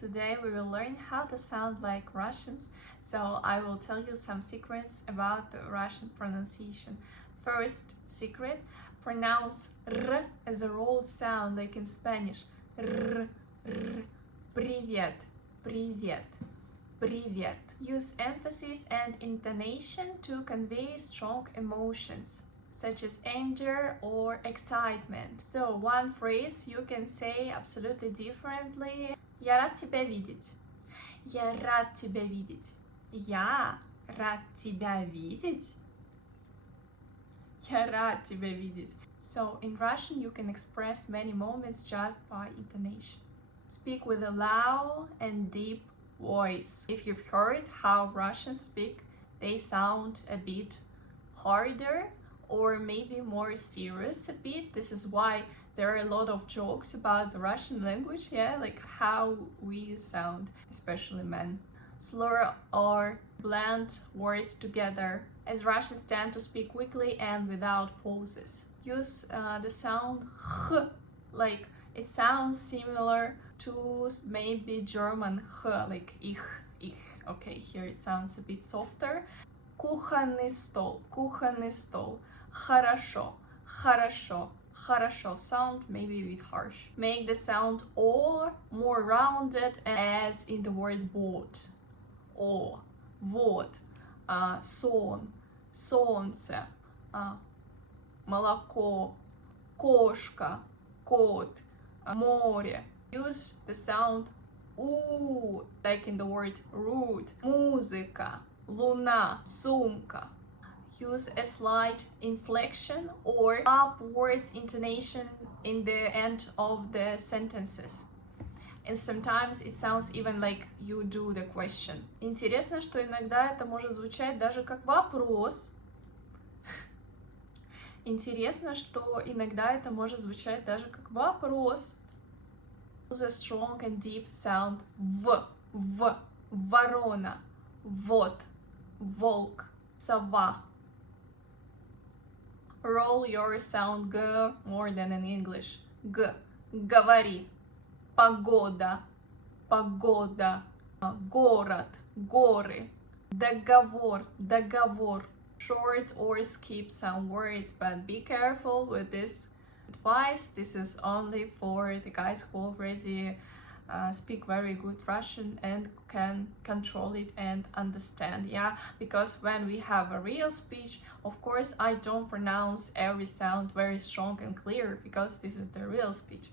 Today we will learn how to sound like Russians, so I will tell you some secrets about the Russian pronunciation. First secret, pronounce R as a rolled sound like in Spanish. R, R, привет, привет, привет. Use emphasis and intonation to convey strong emotions, such as anger or excitement. So one phrase you can say absolutely differently. Я рад тебя видеть. Я рад тебя видеть. Я рад тебя видеть. Я рад тебя видеть. So in Russian you can express many moments just by intonation. Speak with a loud and deep voice. If you've heard how Russians speak, they sound a bit harder or maybe more serious a bit. This is why there are a lot of jokes about the Russian language, like how we sound, especially men. Slur or blend words together, as Russians tend to speak quickly and without pauses. Use the sound h, like it sounds similar to maybe German h, like ich. Okay, here it sounds a bit softer. Кухонный стол, кухонный стол. Хорошо, хорошо, хорошо. Sound maybe a bit harsh. Make the sound O more rounded, as in the word boat. O, вот, сон, солнце, молоко, кошка, кот, море. Use the sound U, like in the word root. Музыка, луна, сумка. Use a slight inflection or upwards intonation in the end of the sentences. And sometimes it sounds even like you do the question. Интересно, что иногда это может звучать даже как вопрос. Интересно, что иногда это может звучать даже как вопрос. Use a strong and deep sound в, ворона, вот, волк, сова. Roll your sound G more than in English. G. Говори. Погода. Погода. Город. Горы. Договор. Договор. Short or skip some words, but be careful with this advice. This is only for the guys who already speak very good Russian and can control it and understand, because when we have a real speech, of course I don't pronounce every sound very strong and clear, because this is the real speech.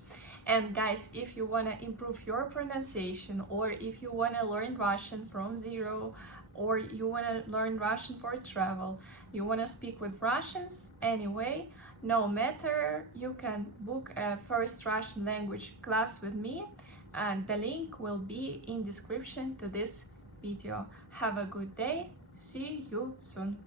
And guys, if you want to improve your pronunciation, or if you want to learn Russian from zero, or you want to learn Russian for travel, you want to speak with Russians anyway, no matter, you can book a first Russian language class with me, and the link will be in description to this video. Have a good day. See you soon.